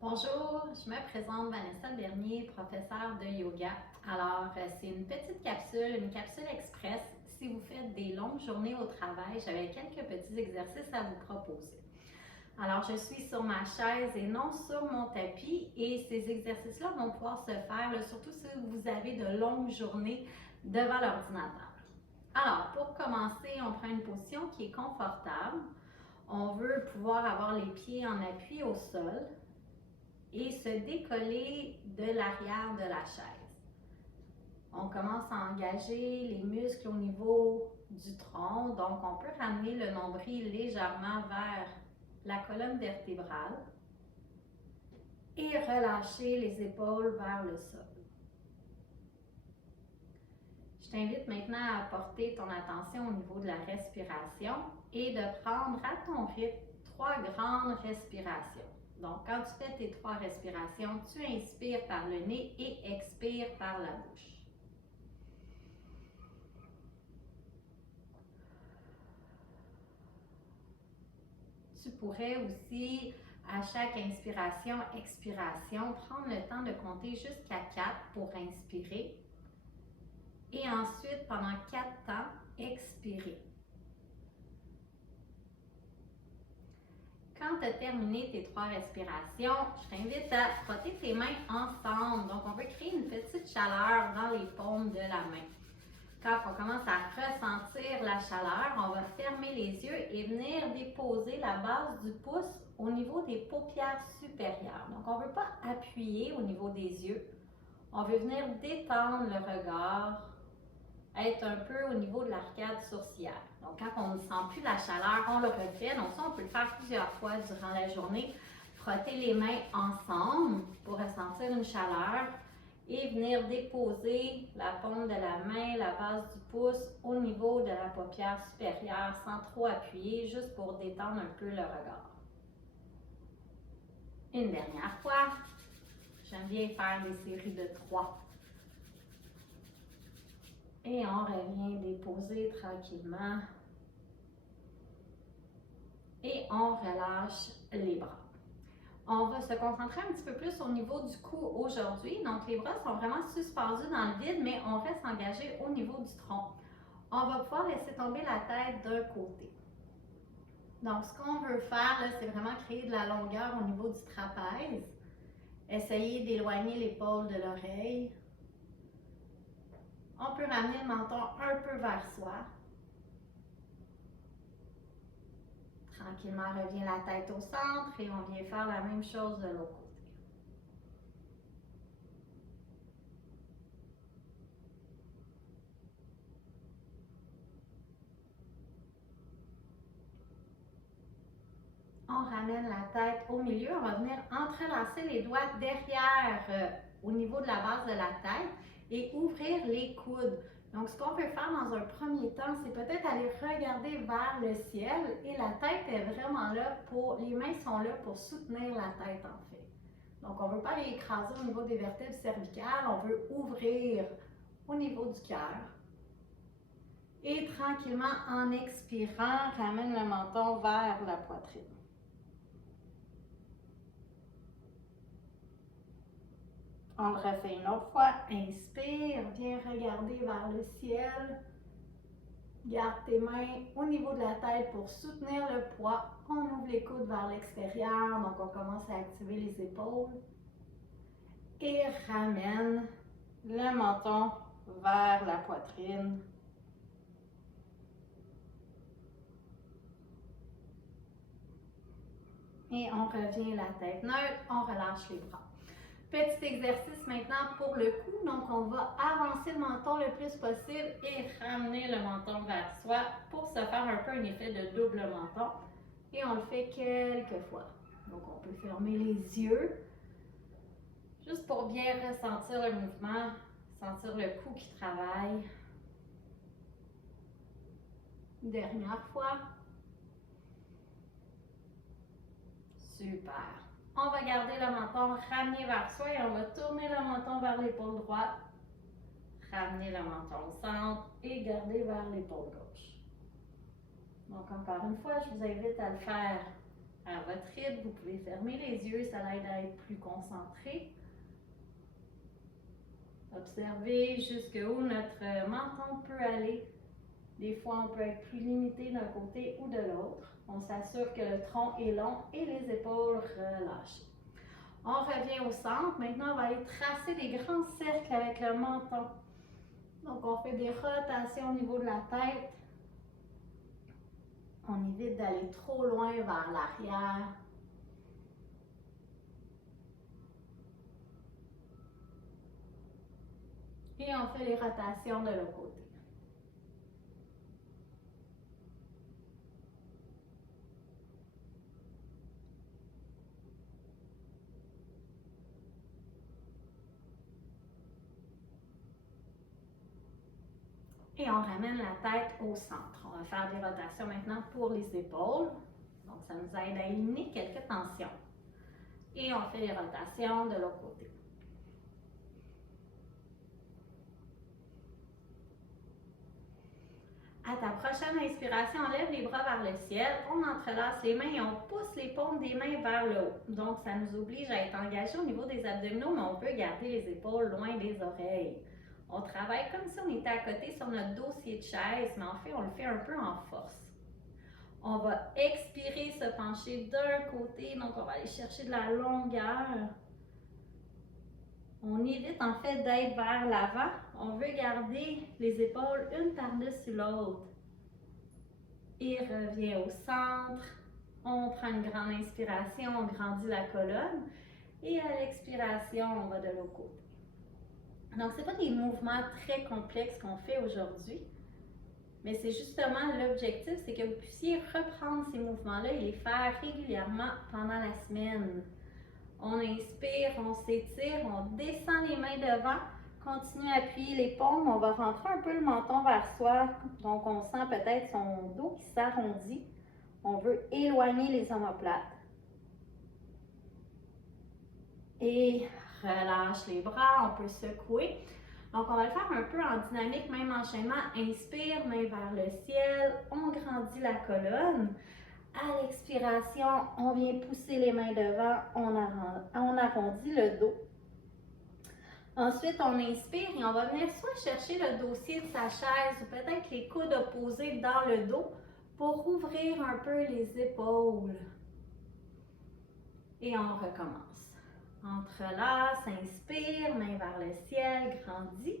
Bonjour, je me présente Vanessa Bernier, professeure de yoga. Alors, c'est une petite capsule, une capsule express. Si vous faites des longues journées au travail, j'avais quelques petits exercices à vous proposer. Alors, je suis sur ma chaise et non sur mon tapis et ces exercices-là vont pouvoir se faire, surtout si vous avez de longues journées devant l'ordinateur. Alors, pour commencer, on prend une position qui est confortable. On veut pouvoir avoir les pieds en appui au sol et se décoller de l'arrière de la chaise. On commence à engager les muscles au niveau du tronc, donc on peut ramener le nombril légèrement vers la colonne vertébrale et relâcher les épaules vers le sol. Je t'invite maintenant à porter ton attention au niveau de la respiration et de prendre à ton rythme 3 grandes respirations. Donc, quand tu fais tes 3 respirations, tu inspires par le nez et expires par la bouche. Tu pourrais aussi, à chaque inspiration, expiration, prendre le temps de compter jusqu'à 4 pour inspirer. Et ensuite, pendant 4 temps, expirer. Quand tu as terminé tes 3 respirations, je t'invite à frotter tes mains ensemble. Donc, on veut créer une petite chaleur dans les paumes de la main. Quand on commence à ressentir la chaleur, on va fermer les yeux et venir déposer la base du pouce au niveau des paupières supérieures. Donc, on ne veut pas appuyer au niveau des yeux. On veut venir détendre le regard, être un peu au niveau de l'arcade sourcilière. Donc, quand on ne sent plus la chaleur, on le refait. Donc, ça, on peut le faire plusieurs fois durant la journée. Frotter les mains ensemble pour ressentir une chaleur et venir déposer la paume de la main, la base du pouce au niveau de la paupière supérieure sans trop appuyer, juste pour détendre un peu le regard. Une dernière fois, j'aime bien faire des séries de 3. Et on revient déposer tranquillement. Et on relâche les bras. On va se concentrer un petit peu plus au niveau du cou aujourd'hui. Donc, les bras sont vraiment suspendus dans le vide, mais on reste engagé au niveau du tronc. On va pouvoir laisser tomber la tête d'un côté. Donc, ce qu'on veut faire, c'est vraiment créer de la longueur au niveau du trapèze. Essayez d'éloigner l'épaule de l'oreille. On peut ramener le menton un peu vers soi. Tranquillement, revient la tête au centre et on vient faire la même chose de l'autre côté. On ramène la tête au milieu. On va venir entrelacer les doigts derrière au niveau de la base de la tête et ouvrir les coudes. Donc, ce qu'on peut faire dans un premier temps, c'est peut-être aller regarder vers le ciel et la tête est vraiment là les mains sont là pour soutenir la tête en fait. Donc, on ne veut pas aller écraser au niveau des vertèbres cervicales, on veut ouvrir au niveau du cœur. Et tranquillement, en expirant, ramène le menton vers la poitrine. On le refait une autre fois. Inspire, viens regarder vers le ciel. Garde tes mains au niveau de la tête pour soutenir le poids. On ouvre les coudes vers l'extérieur, donc on commence à activer les épaules. Et ramène le menton vers la poitrine. Et on revient la tête neutre, on relâche les bras. Petit exercice maintenant pour le cou. Donc, on va avancer le menton le plus possible et ramener le menton vers soi pour se faire un peu un effet de double menton. Et on le fait quelques fois. Donc, on peut fermer les yeux juste pour bien ressentir le mouvement, sentir le cou qui travaille. Dernière fois. Super. On va garder le menton ramené vers soi et on va tourner le menton vers l'épaule droite. Ramener le menton au centre et garder vers l'épaule gauche. Donc, encore une fois, je vous invite à le faire À votre rythme, vous pouvez fermer les yeux, ça l'aide à être plus concentré. Observez jusqu'où notre menton peut aller. Des fois, on peut être plus limité d'un côté ou de l'autre. On s'assure que le tronc est long et les épaules relâchées. On revient au centre. Maintenant, on va aller tracer des grands cercles avec le menton. Donc, on fait des rotations au niveau de la tête. On évite d'aller trop loin vers l'arrière. Et on fait les rotations de l'autre côté. Et on ramène la tête au centre. On va faire des rotations maintenant pour les épaules. Donc, ça nous aide à éliminer quelques tensions. Et on fait les rotations de l'autre côté. À ta prochaine inspiration, on lève les bras vers le ciel, on entrelace les mains et on pousse les paumes des mains vers le haut. Donc, ça nous oblige à être engagé au niveau des abdominaux, mais on peut garder les épaules loin des oreilles. On travaille comme si on était à côté sur notre dossier de chaise, mais en fait, on le fait un peu en force. On va expirer, se pencher d'un côté, donc on va aller chercher de la longueur. On évite en fait d'être vers l'avant. On veut garder les épaules une par-dessus l'autre. Et revient au centre. On prend une grande inspiration, on grandit la colonne. Et à l'expiration, on va de l'autre côté. Donc, ce n'est pas des mouvements très complexes qu'on fait aujourd'hui. Mais c'est justement l'objectif, c'est que vous puissiez reprendre ces mouvements-là et les faire régulièrement pendant la semaine. On inspire, on s'étire, on descend les mains devant, continue à appuyer les paumes, on va rentrer un peu le menton vers soi, donc on sent peut-être son dos qui s'arrondit. On veut éloigner les omoplates. Et relâche les bras, on peut secouer. Donc on va le faire un peu en dynamique, même enchaînement. Inspire, main vers le ciel, on grandit la colonne. À l'expiration, on vient pousser les mains devant, on arrondit le dos. Ensuite, on inspire et on va venir soit chercher le dossier de sa chaise ou peut-être les coudes opposés dans le dos pour ouvrir un peu les épaules. Et on recommence. Entrelace, inspire, main vers le ciel, grandit.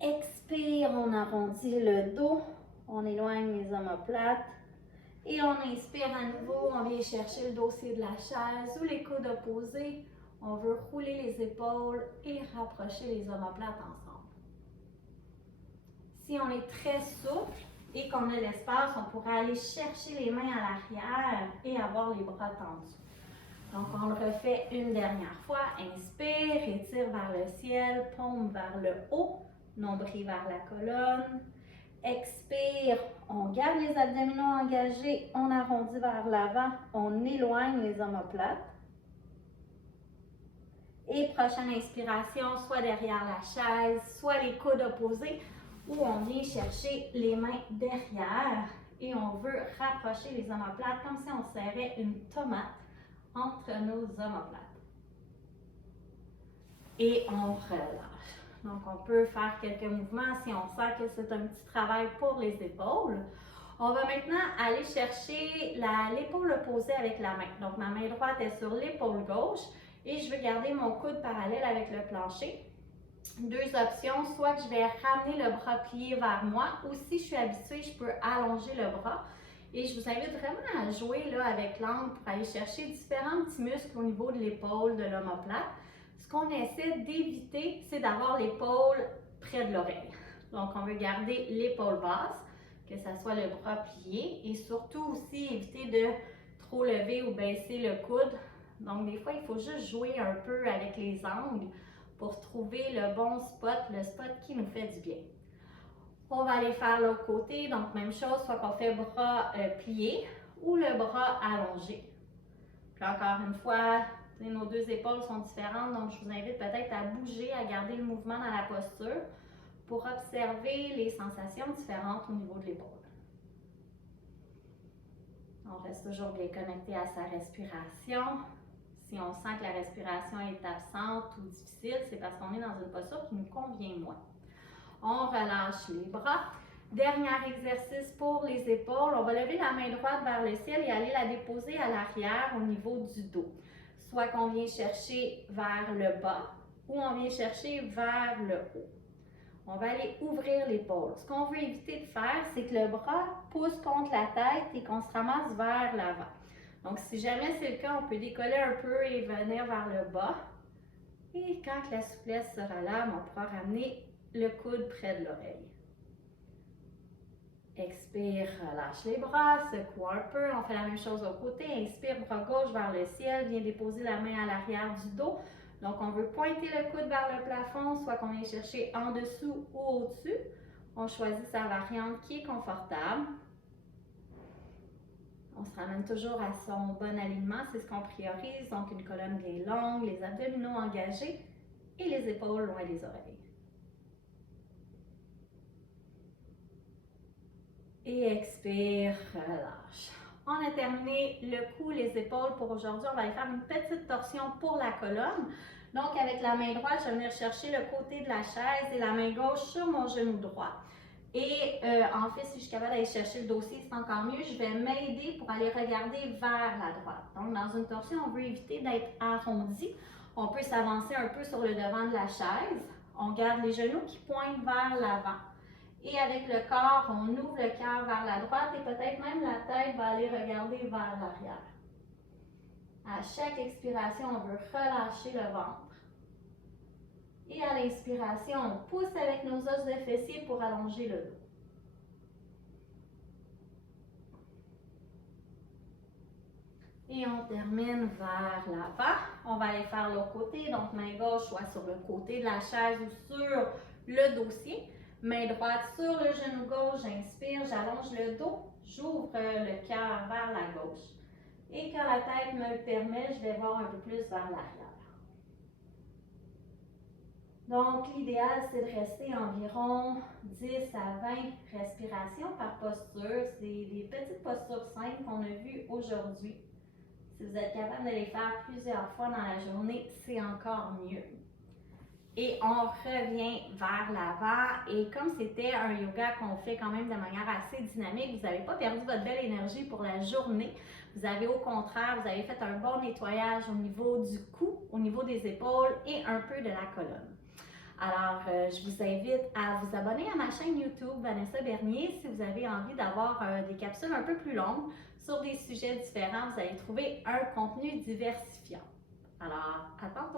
Expire, on arrondit le dos, on éloigne les omoplates. Et on inspire à nouveau, on vient chercher le dossier de la chaise ou les coudes opposés. On veut rouler les épaules et rapprocher les omoplates ensemble. Si on est très souple et qu'on a l'espace, on pourrait aller chercher les mains à l'arrière et avoir les bras tendus. Donc, on le refait une dernière fois. Inspire, étire vers le ciel, paume vers le haut, nombril vers la colonne. Expire, on garde les abdominaux engagés, on arrondit vers l'avant, on éloigne les omoplates. Et prochaine inspiration, soit derrière la chaise, soit les coudes opposés, où on vient chercher les mains derrière et on veut rapprocher les omoplates comme si on serrait une tomate entre nos omoplates. Et on relâche. Donc, on peut faire quelques mouvements si on sent que c'est un petit travail pour les épaules. On va maintenant aller chercher l'épaule opposée avec la main. Donc, ma main droite est sur l'épaule gauche et je vais garder mon coude parallèle avec le plancher. Deux options, soit que je vais ramener le bras plié vers moi ou si je suis habituée, je peux allonger le bras. Et je vous invite vraiment à jouer là, avec l'angle pour aller chercher différents petits muscles au niveau de l'épaule, de l'omoplate. Ce qu'on essaie d'éviter, c'est d'avoir l'épaule près de l'oreille. Donc, on veut garder l'épaule basse, que ce soit le bras plié et surtout aussi éviter de trop lever ou baisser le coude. Donc, des fois, il faut juste jouer un peu avec les angles pour trouver le bon spot, le spot qui nous fait du bien. On va aller faire l'autre côté, donc même chose, soit qu'on fait bras pliés ou le bras allongé. Puis encore une fois, nos deux épaules sont différentes, donc je vous invite peut-être à bouger, à garder le mouvement dans la posture pour observer les sensations différentes au niveau de l'épaule. On reste toujours bien connecté à sa respiration. Si on sent que la respiration est absente ou difficile, c'est parce qu'on est dans une posture qui nous convient moins. On relâche les bras. Dernier exercice pour les épaules. On va lever la main droite vers le ciel et aller la déposer à l'arrière au niveau du dos. Soit qu'on vient chercher vers le bas ou on vient chercher vers le haut. On va aller ouvrir l'épaule. Ce qu'on veut éviter de faire, c'est que le bras pousse contre la tête et qu'on se ramasse vers l'avant. Donc, si jamais c'est le cas, on peut décoller un peu et venir vers le bas. Et quand la souplesse sera là, on pourra ramener le coude près de l'oreille. Expire, relâche les bras, secoue un peu. On fait la même chose au côté. Inspire, bras gauche vers le ciel. Viens déposer la main à l'arrière du dos. Donc, on veut pointer le coude vers le plafond, soit qu'on vient chercher en dessous ou au-dessus. On choisit sa variante qui est confortable. On se ramène toujours à son bon alignement, c'est ce qu'on priorise. Donc, une colonne bien longue, les abdominaux engagés et les épaules loin des oreilles. Et expire, relâche. On a terminé le cou, les épaules pour aujourd'hui. On va aller faire une petite torsion pour la colonne. Donc, avec la main droite, je vais venir chercher le côté de la chaise et la main gauche sur mon genou droit. Et en fait, si je suis capable d'aller chercher le dossier, c'est encore mieux. Je vais m'aider pour aller regarder vers la droite. Donc, dans une torsion, on veut éviter d'être arrondi. On peut s'avancer un peu sur le devant de la chaise. On garde les genoux qui pointent vers l'avant. Et avec le corps, on ouvre le cœur vers la droite et peut-être même la tête va aller regarder vers l'arrière. À chaque expiration, on veut relâcher le ventre. Et à l'inspiration, on pousse avec nos os de fessier pour allonger le dos. Et on termine vers l'avant. On va aller faire l'autre côté. Donc, main gauche soit sur le côté de la chaise ou sur le dossier. Main droite sur le genou gauche, j'inspire, j'allonge le dos, j'ouvre le cœur vers la gauche. Et quand la tête me le permet, je vais voir un peu plus vers l'arrière. Donc, l'idéal, c'est de rester environ 10 à 20 respirations par posture. C'est des petites postures simples qu'on a vues aujourd'hui. Si vous êtes capable de les faire plusieurs fois dans la journée, c'est encore mieux. Et on revient vers l'avant. Et comme c'était un yoga qu'on fait quand même de manière assez dynamique, vous n'avez pas perdu votre belle énergie pour la journée. Vous avez au contraire, vous avez fait un bon nettoyage au niveau du cou, au niveau des épaules et un peu de la colonne. Alors, je vous invite à vous abonner à ma chaîne YouTube Vanessa Bernier si vous avez envie d'avoir des capsules un peu plus longues sur des sujets différents. Vous allez trouver un contenu diversifiant. Alors,